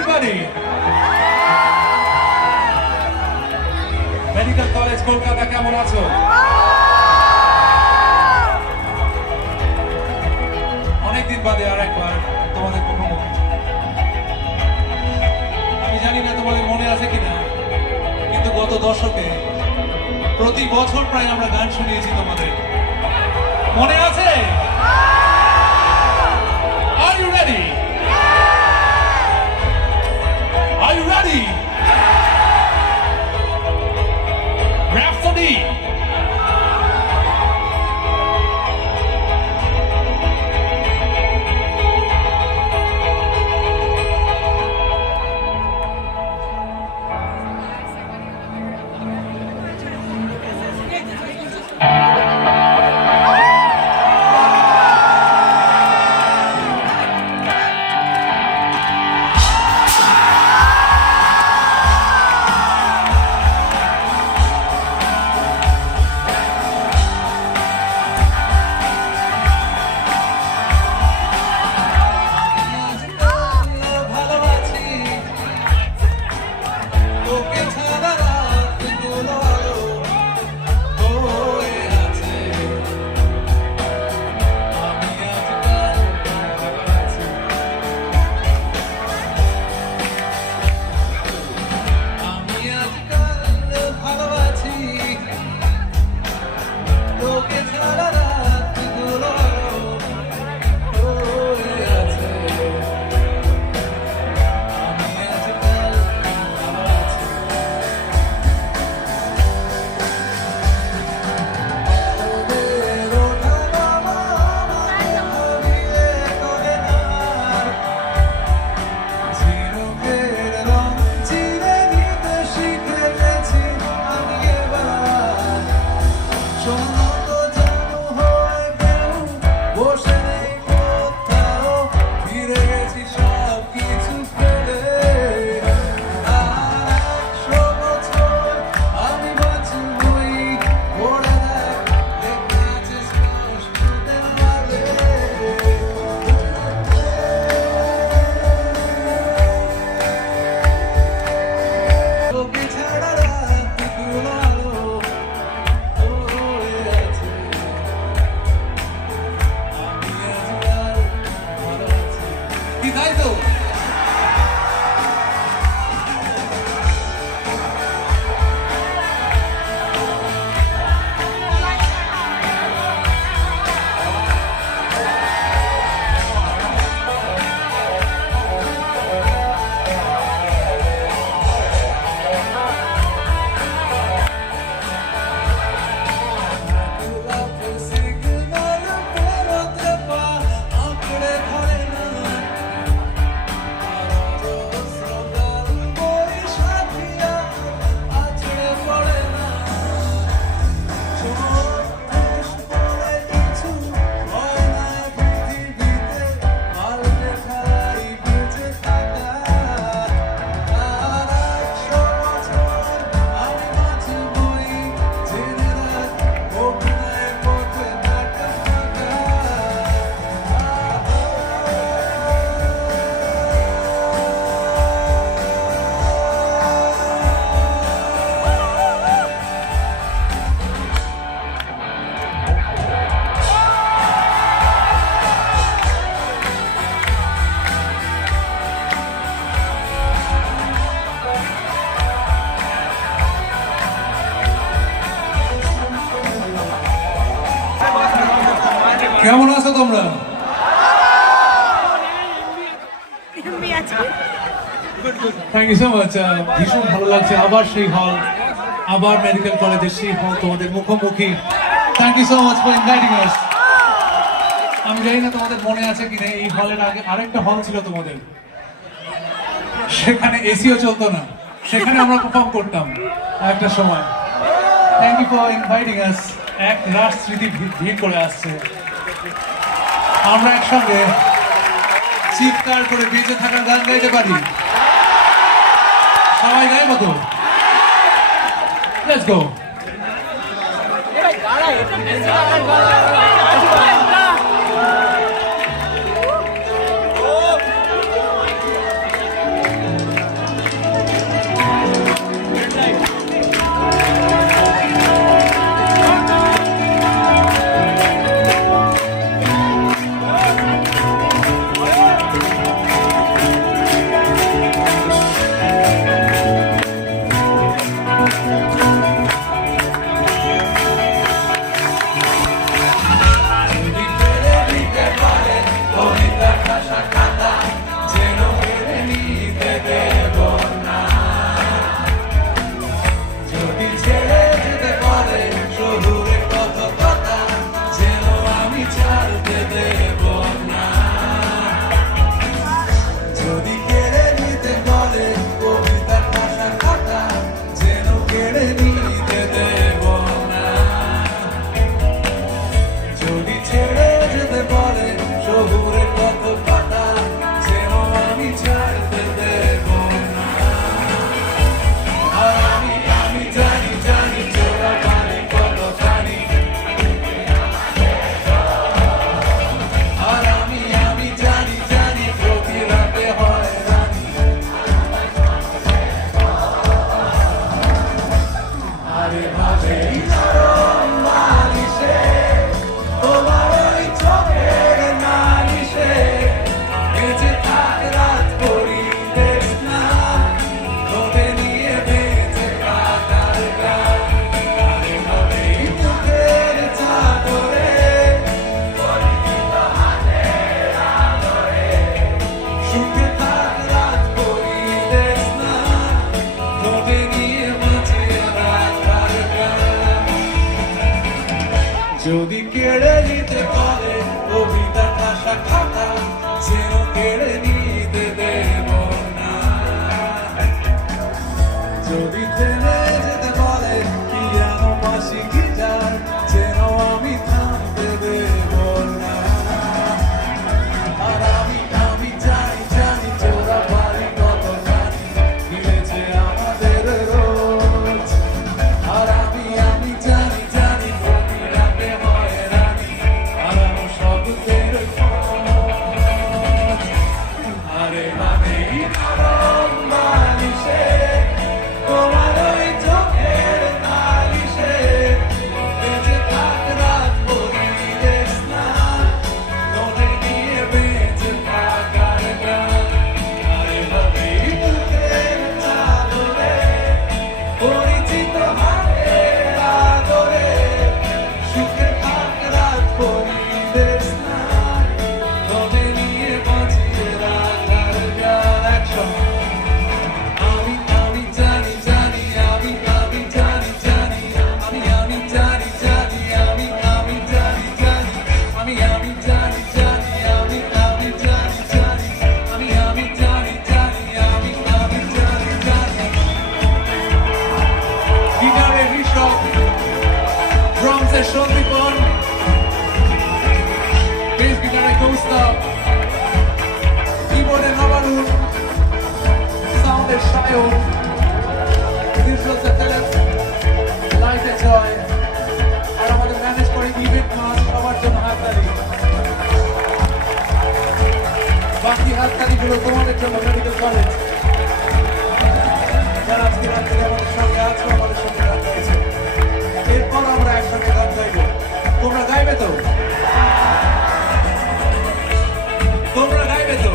everybody? Medical college Kolkata কেমন আছো? অনেকদিন বাদে আর একবার তোমাদের মুখোমুখি। আমি জানি না তোমাদের মনে আছে কিনা, কিন্তু গত দশকে প্রতি বছর প্রায় আমরা গান শুনিয়েছি তোমাদের। মনে আছে? Are you ready? Are you ready? Rhapsody. কেমন আছো তোমরা? Thank you so much. ভীষণ ভালো লাগছে আবার সেই হল, আবার মেডিকেল কলেজের সেই হল তোমাদের মুখোমুখি। Thank you so much for inviting us. আমি জানি না তোমাদের মনে আছে কিনা, এই হলের আগে আরেকটা হল ছিল তোমাদের, সেখানে এসিও চলতো না, সেখানে আমরা পারফর্ম করতাম একটা সময়। Thank you for inviting us. এক রাত স্মৃতি ভিড় করে আসছে, আমরা একসঙ্গে চিৎকার করে বেঁচে থাকার গান গাইতে পারি। সবাই গাইবো তো? Let's go. যদি কেড়ে নিতে পারে কবিতা ঠাসা খাতা যেন কেড়ে নিতে দেব না। যদি টেনে যেতে বলে পিয়ানো বাঁশি গিটার যেন আমি থামতে দেব না। আর আমি জানি জানি চোরা বাড়ি কত জানি মিলেছে আমাদের রোজ। আর আমি জানি জানি প্রতিরাতে হয় রানী হারানো শব্দের খোঁজ। আরে মানে নরম বালিশে তোমার ওই চোখের নালিশে বেঁচে থাক রাত পরিবেশ না মনে নিয়ে বেঁচে থাকার গান। আরে ভাবেই বুকের চাদরে পরিচিত হাতের আদরে সুখে থাক রাত পরিবেশ না মনে নিয়ে বাঁচিয়ে রাখার গান। একসঙ্গে আমি জানি জানি আমি জানি জানি আমি জানি জানি আমি জানি জানি আমি জানি জানি আমি জানি জানি আমি জানি জানি আমি জানি জানি। গিটারে ঋষভ, ড্রামসে সন্দীপন, বেস গিটারে কৌস্তব, কিবোর্ডে নবারুণ, সাউন্ডে সায়ন, ভিজুয়ালসে তেলেপ, লাইটে জয়, আর আমাদের ম্যানেজ করে ইভেন্ট মাস সবার জন্য হাততালি। বাকি হাততালিগুলো তোমাদের জন্য মেডিকেল কলেজ যারা আজকে রাত্রে আমাদের সঙ্গে আছো, আমাদের সঙ্গে গান গাইছো। এরপর আমরা একসঙ্গে গান গাইবো। তোমরা গাইবে তো? তোমরা গাইবে তো?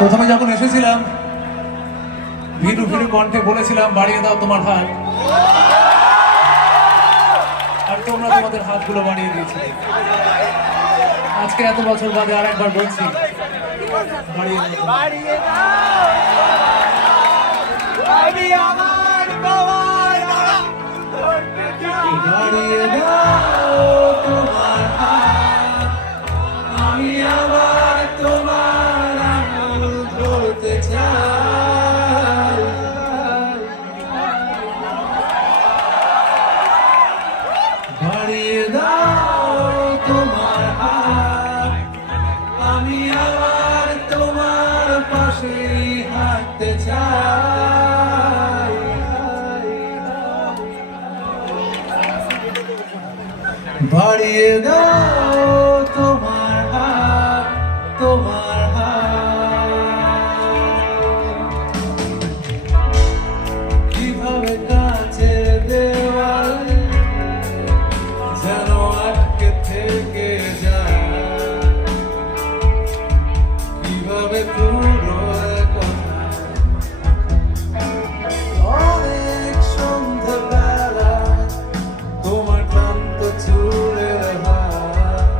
প্রথমে যখন এসেছিলাম ভিড়ু ভিড়ু কণ্ঠে বলেছিলাম বাড়িয়ে দাও তোমার হাত, আর তোমরা তোমাদের হাতগুলো বাড়িয়ে দিয়েছিলে। আজকে এত বছর বাদে আরেকবার বলছি বাড়িয়ে দাও। বাড়িয়ে দাও তোমার হাত, আমি আবার তোমার আঙুল ধরতে চাই। বাড়িয়ে দাও তোমার হাত, আমি আবার তোমার পাশে হাঁটতে চাই। বাড়িয়ে দাও তোমার হাত, তোমার হাত। কিভাবে কাছের দেওয়াল যেন আটকে থেকে যায়, কিভাবে পুরো কথা অনেক সন্ধ্যাবেলা তোমার ক্লান্ত চুলের হাত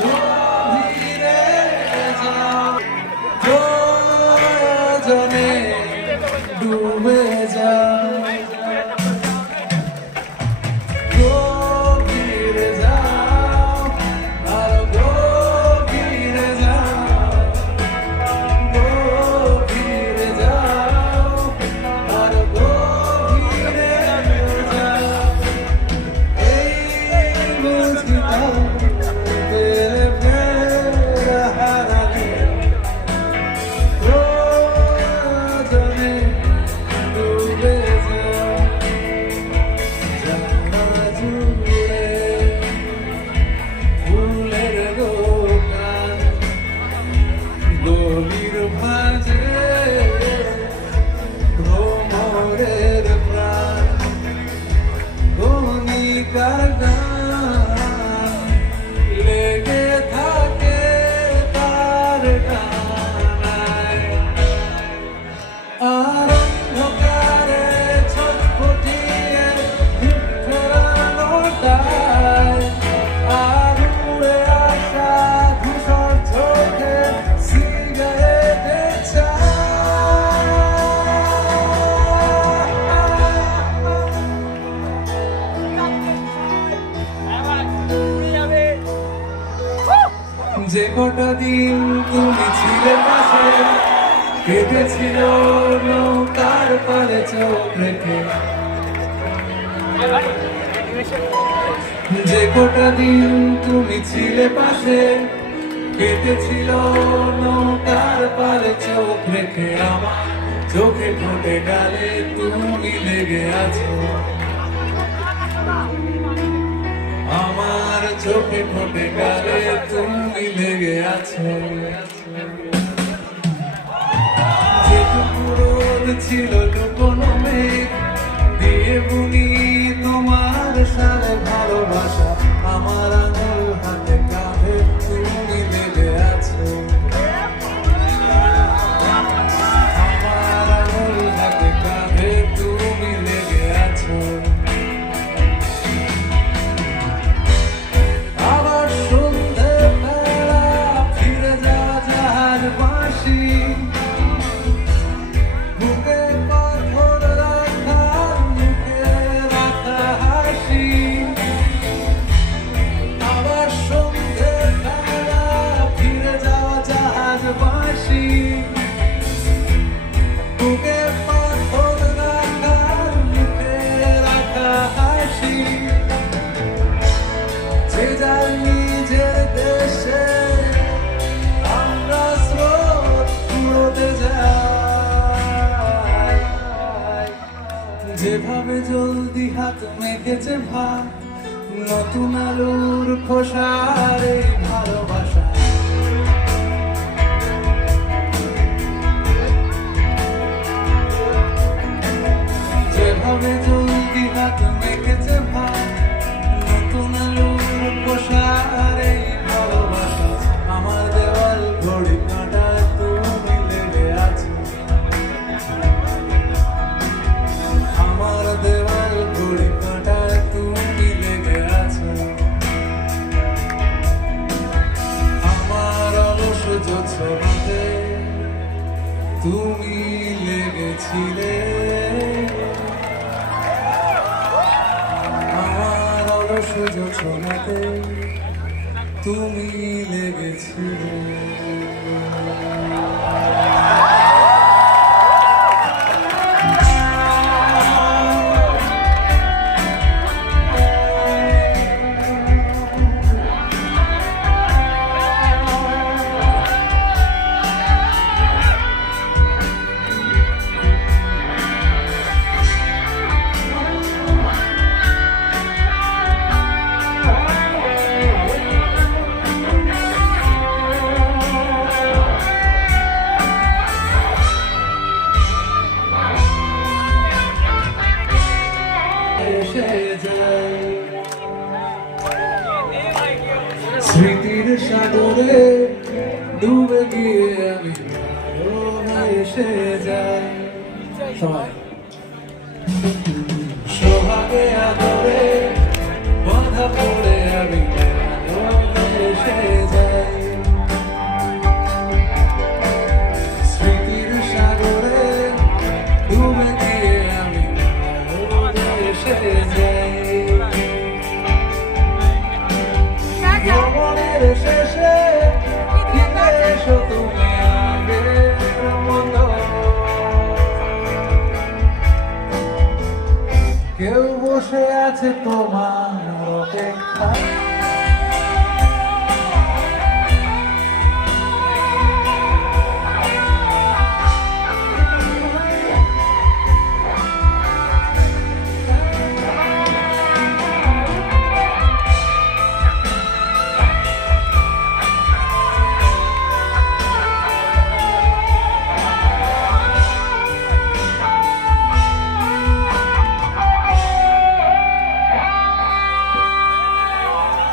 গভীরে যাও, প্রয়োজনে ডুবে যাও, গভীরে যাও, আরো গভীরে যাও, গভীরে যাও, আরো গভীরে যাও। এই বুঝিতাম প্রেমে হারালে প্রয়োজনে ডুবে যাও, জানা জুড়ে ফুলের দোকান, গলির মাঝে ভ্রমরের প্রাণ, গণিকার গান লেগে থাকে তার গানায়। আর অন্ধকারে ছটফটিয়ে ফেরানোটায়, আর উড়ে আসা ধূসর চোখে সিগারেটের যে কটা দিন তুমি ছিলে পাশে, কেটেছিল নৌকার পালে চোখ রেখে। যে কটা দিন তুমি ছিলে পাশে, কেটেছিল নৌকার পালে চোখ রেখে। আমার চোখে ঠোঁটে গালে তুমি লেগে আছো, আমার চোখে ঠোঁটে গালে তুমি লেগে আছো। যেটুকু রোদ ছিল লুকোনো মেঘ দিয়ে বুনি তোমার সাথে ভালোবাসা, আমার আঙুল হাতে কাঁধে তুমি লেগে আছো, আমার আঙুল হাতে কাঁধে তুমি লেগে আছো। আবার সন্ধে বেলা ফিরে যাওয়া জাহাজ বাঁশি, বুকে পাথর রাখা, মুখে রাখা হাসি। আবার সন্ধে বেলা ফিরে যাওয়া জাহাজ বাঁশি, বুকে পাথর রাখা, মুখে রাখা হাসি। যে যার নিজের দেশে আমরা স্রোত কুড়োতে যাই, যেভাবে জলদি হাত মেখেছে ভাত, নতুন আলুর খোসার এই ভালোবাসা। যেভাবে জলদি হাত মেখেছে ভাত, নতুন আলুর খোসার এই ভালোবাসা। আমার দেওয়াল ঘড়ি কাঁটায় তুমি লেগে আছো, আমার দেওয়াল ঘড়ি কাঁটায় তুমি লেগে আছো। আমার অলস জোছনাতে তুমি লেগেছিলে, আমার অলস জোছনাতে তুমি লেগেছিলে। স্মৃতির সাগরে ডুবে গিয়ে আমি এসে যাই। সবাই সোহাগে আদরে বাঁধা পড়ে আমি এসে আছে তোমার অপেক্ষা।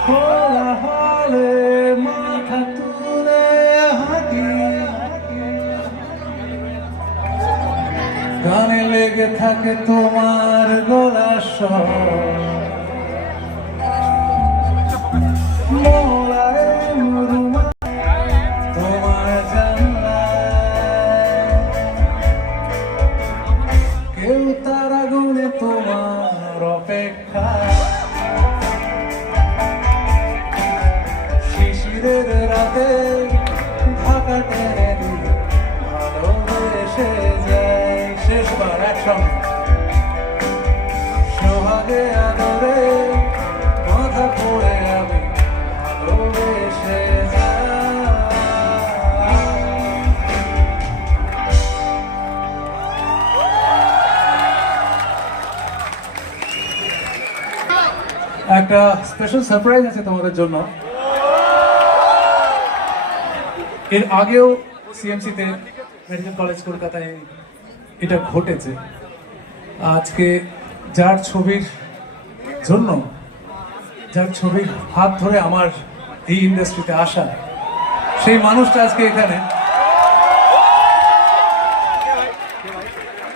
কোলাহলে মাথা তুলে হাঁটি, গানে লেগে থাকে তোমার গলার স্বর। মোলারে মুরুমা তোমার জানলায়, কেউ তারা গুনে তোমার অপেক্ষা। শিশিরের রাতে ঢাকা টেনে দিয়ে ভালোবেসে যায়। শেষবার একসঙ্গে সোহাগে আদরে কথা পড়ে আমি ভালোবেসে যাই। একটা স্পেশাল সারপ্রাইজ আছে তোমাদের জন্য। এর আগেও সিএমসিতে মেডিকেল কলেজ কলকাতায় এটা ঘটেছে। আজকে যার ছবির জন্য, যার ছবির হাত ধরে আমার এই ইন্ডাস্ট্রিতে আসা, সেই মানুষটা আজকে এখানে,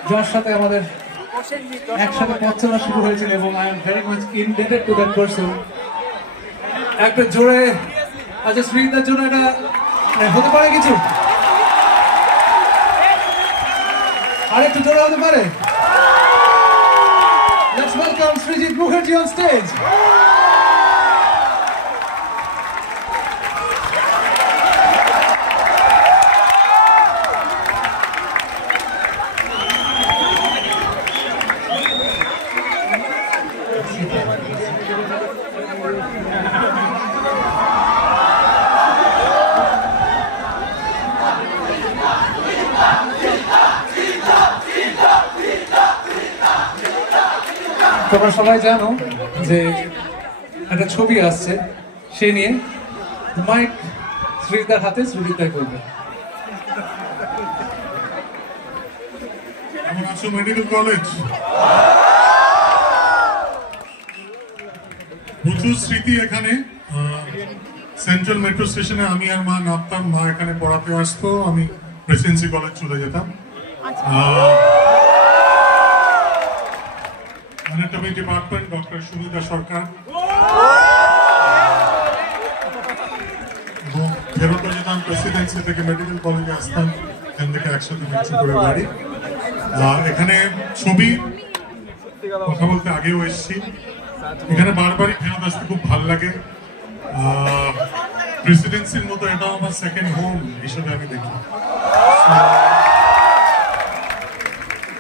যার সাথে আমাদের একসাথে পথ চলা শুরু হয়েছিল এবং I am very much indebted to that person. একটা জোরে আচ্ছা শ্রীদার জন্য এটা হতে পারে কিছু, আরেকটু জোরে হতে পারে। Let's welcome Srijit Mukherjee on stage. তোমরা সবাই জানো যে একটা ছবি আসছে, সে নিয়ে মাইক শ্রীদার হাতে শ্রীদার করবে। মেডিকেল কলেজ প্রচুর স্মৃতি এখানে। সেন্ট্রাল মেট্রো স্টেশনে আমি আর মা নামতাম, মা এখানে পড়াতে আসতো, আমি প্রেসিডেন্সি কলেজ চলে যেতাম। অ্যানাটমি ডিপার্টমেন্ট ডক্টর সুমিতা সরকার, এবং ফেরত যেতাম প্রেসিডেন্সি থেকে মেডিকেল কলেজে আসতাম, এখান থেকে একসাথে মিক্সি করে বাড়ি। এখানে ছবি কথা বলতে আগেও এসেছি, এখানে বারবারই ফেরত আসতে খুব ভালো লাগে। প্রেসিডেন্সির মতো এটাও আমার সেকেন্ড হোম হিসেবে আমি দেখি।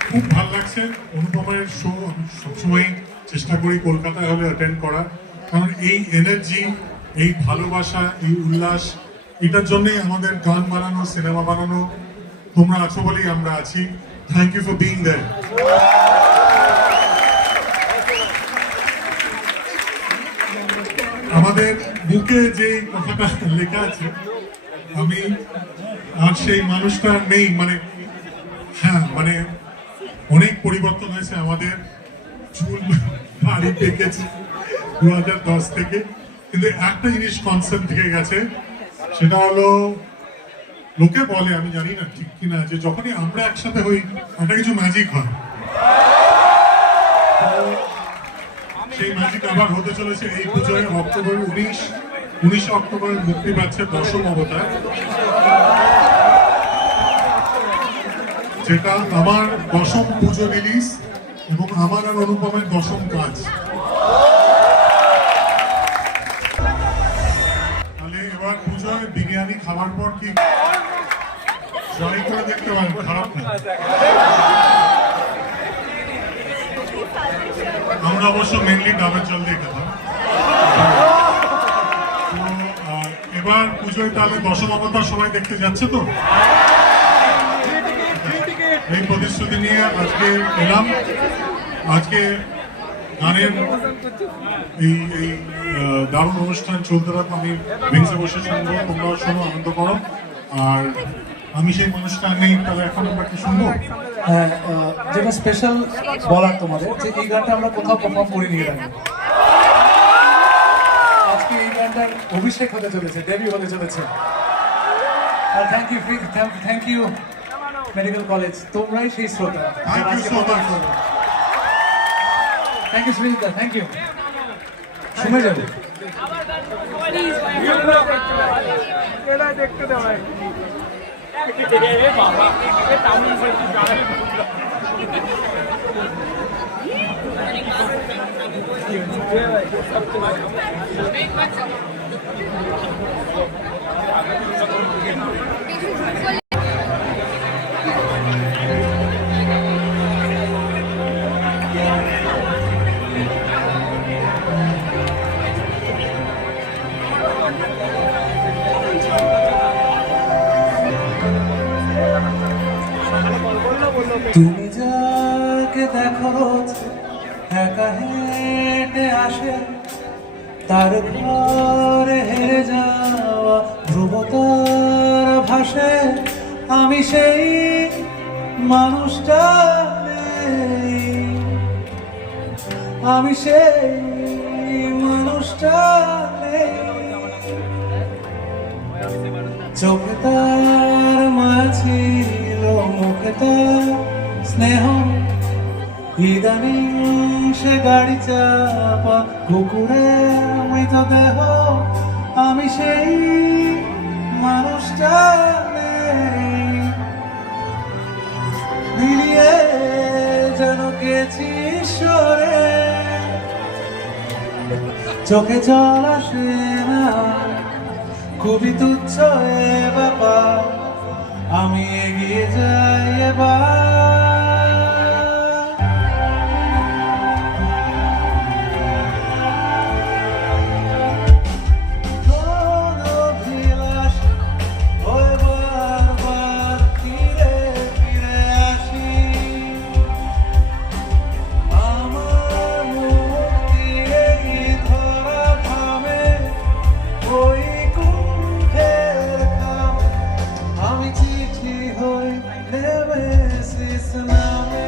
খুব ভালো লাগছে। অনুপমের শো আমি সবসময় চেষ্টা করি কলকাতায় হলে অ্যাটেন্ড করার, কারণ এই এনার্জি, এই ভালোবাসা, এই উল্লাস, এটার জন্যই আমাদের গান বানানো, সিনেমা বানানো। তোমরা আছো বলেই আমরা আছি। Thank you for being there. আমাদের বুকে যে কথাটা লেখা আছে, আমি আর সেই মানুষটা নেই, মানে হ্যাঁ, মানে অনেক পরিবর্তন হয়েছে আমাদের। চুল দাড়ি পেকেছে 2010 থেকে, কিন্তু একটা জিনিস কনসেপ্ট থেকে গেছে, সেটা হলো লোকে বলে, আমি জানি না ঠিক কিনা, যে যখনই আমরা একসাথে হই একটা কিছু ম্যাজিক হয়। সেই ম্যাজিক আবার হতে চলেছে এই পুজোয়। অক্টোবর 19 অক্টোবর মুক্তি পাচ্ছে দশম অবতার, যেটা আমার দশম পুজো রিলিজ এবং আমার আর অনুপমের দশম কাজ। তাহলে এবার পুজোয় বিরিয়ানি খাওয়ার পর কি ট্রাই করে দেখতে পারেন, খারাপ না। আমরা অবশ্য মেনলি ডাবের জল দিয়ে খেতাম। তো এবার পুজোয় তাহলে দশমাবতার সবাই দেখতে যাচ্ছে তো, এই প্রতিশ্রুতি নিয়ে আজকে এলাম। আজকে গানের এই এই দারুণ অনুষ্ঠান চলতে থাকো, আমি ভেঙে বসে শুনবো, তোমরাও শোনো, আনন্দ করো। আর আমি সেই মানুষটা নেই, তাহলে এখন আমরা কি শুনবো? হ্যাঁ, যেটা স্পেশাল বলার তোমাদের যে এই গানটা আমরা কোথাও পারফর্ম করে নিয়ে যাবো। আজকে এই গানটার অভিষেক হতে চলেছে, ডেবিউ হতে চলেছে। আর থ্যাংক ইউ মেডিকেল কলেজ, তোমরাই সেই শ্রোতা। Thank you so much. Thank you Sumita, thank you. শুনে যাবো। দেখতে দেওয়া বাবা তুমি যাকে দেখো রোজ একা হেঁটে আসে, তার ঘরে হেরে যাওয়া ধ্রুবতার ভাসে। আমি সেই মানুষটা নেই, আমি সেই মানুষটা নেই। চোখে তার মায়া ছিল, মুখে তার স্নেহ, ইদানিং সে গাড়ি চাপা কুকুরে মৃতদেহ। আমি সেই মানুষটা নেই, মিলিয়ে যেন গেছি ঈশ্বরে। চোখে জল আসে না, খুবই তুচ্ছ এ ব্যাপার, আমি এগিয়ে যাই এবার। কোন অভিলাষ হয়ে বারবার ফিরে ফিরে আসি, আমার মুক্তি এই ধরা থামে ওই কুণ্ঠের কাম। আমি চিঠি হই নেমেসিস নামে।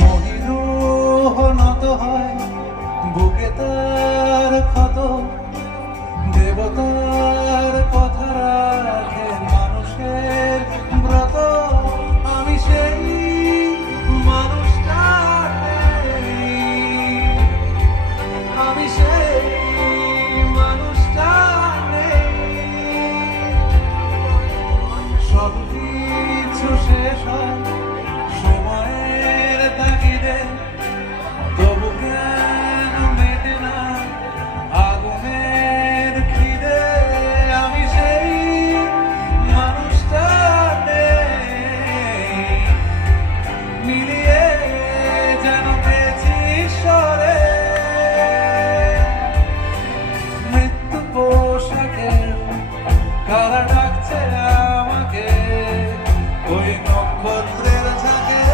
মহিরূহ নত হয়, বুকে তার ক্ষত, দেবতার কথা রাখে মানুষের ব্রত। আমি সেই মানুষটা নেই, আমি সেই মানুষটা নেই। সব কিছু শেষ হয় সময়ের তাগিদে, তবু কেন মেটে না আগুনের খিদে। আমি সেই মানুষটা নেই, মিলিয়ে যেন পেয়েছি ঈশ্বরে। মৃত্যু পোশাকের কারা ডাকছে আমাকে ওই নক্ষত্রের ঝাঁকে।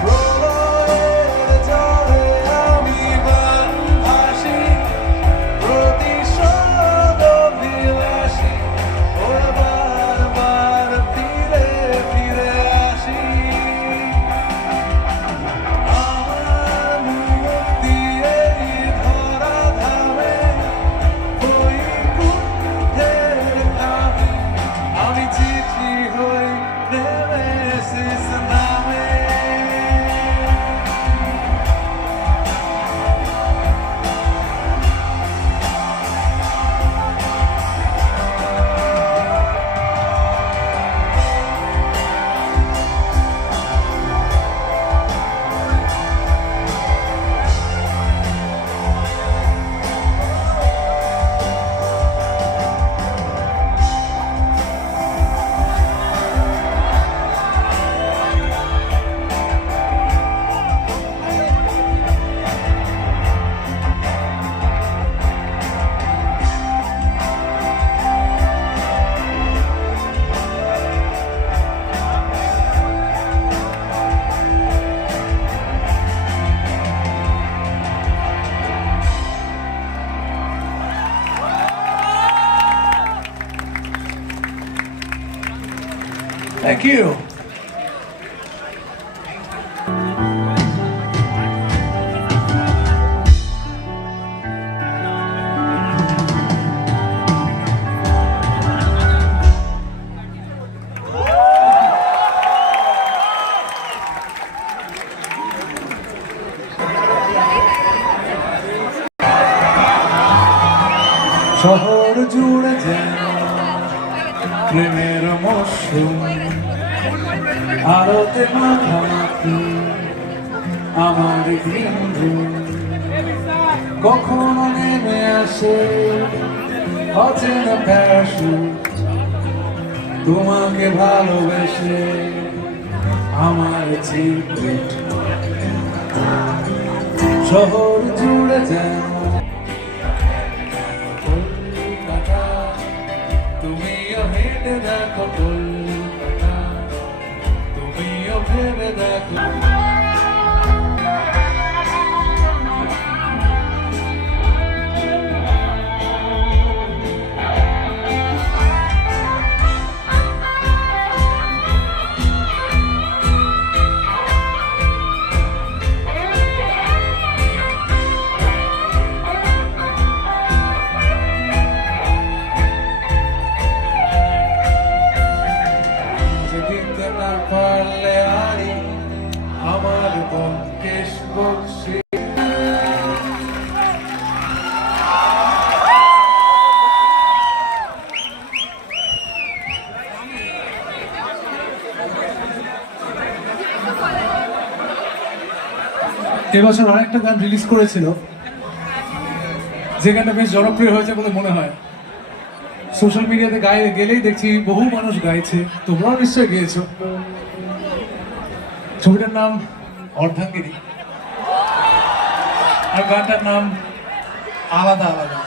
প্রলয়ের জলে আমি গান ভাসি, প্রতিশোধ অভিলাষী ওই বারবার Thank you. শহর জুড়ে যেন প্রেমের মৌসুম, আলোতে মাখামাখি আমার বিন্দু, কখনো নেমে আসে অচেনা প্যারাশুট, তোমাকে ভালোবেসে আমার সিক্রেট। শহর জুড়ে যেন কলকাতা, তুমিও হেঁটে দেখো কলকাতা, তুমিও ভেবে দেখো। দিতে না পারলে আরি আমার বঙ্কেশ বক্সি। এবছর আরেকটা গান রিলিজ করেছিল, যে গানটা বেশ জনপ্রিয় হয়েছে বলে মনে হয়। সোশ্যাল মিডিয়াতে গেলেই দেখছি বহু মানুষ গাইছে, তোমরাও নিশ্চয়ই গেয়েছো। ছবিটার নাম অর্ধাঙ্গিনী, আর গানটার নাম আলাদা আলাদা।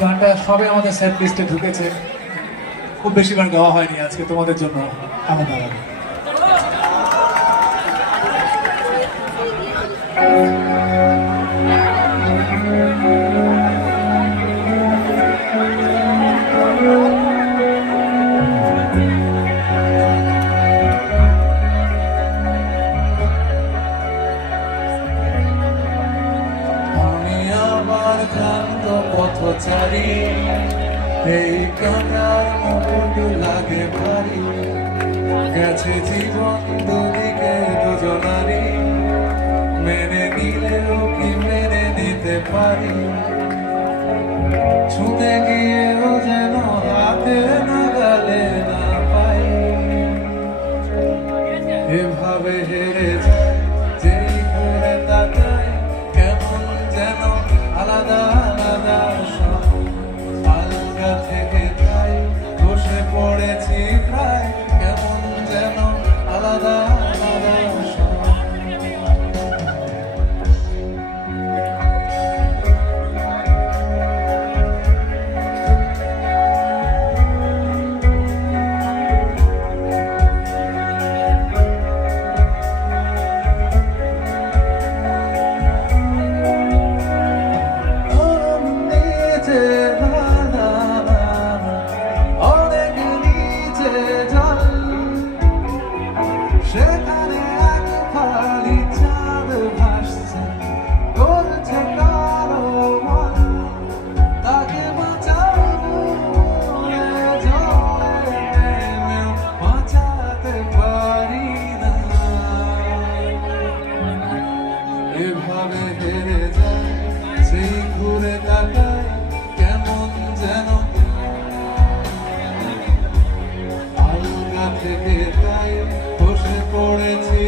গানটা সবে আমাদের সেট লিস্টে ঢুকেছে, খুব বেশিবার গাওয়া হয়নি, আজকে তোমাদের জন্য আলাদা আলাদা। পথচারী এই কাঁটার মুকুট লাগে ভারী, গেছে জীবন দুদিকে দুজনারই, মেনে নিলেও কি মেনে নিতে পারি, ছুঁতে গিয়েও যেন হাতে নাগালে না পাই, এভাবে হেরে যায় যেই করে তাকায়, কেমন যেন আলাদা আলাদা সব, আলগা থেকে তাই বসে পড়েছি প্রায়, কেমন যেন আলাদা আলাদা সব। সেখানে এক ফালি চাঁদ ভাসছে, করছে কারো মন, তাকে বাঁচাবো জলে নেমেও বাঁচাতে পারি না, এভাবে হেরে যায় সেই ঘুরে তাকায়, কেমন যেন আলগা থেকে তাই বসে পড়েছি।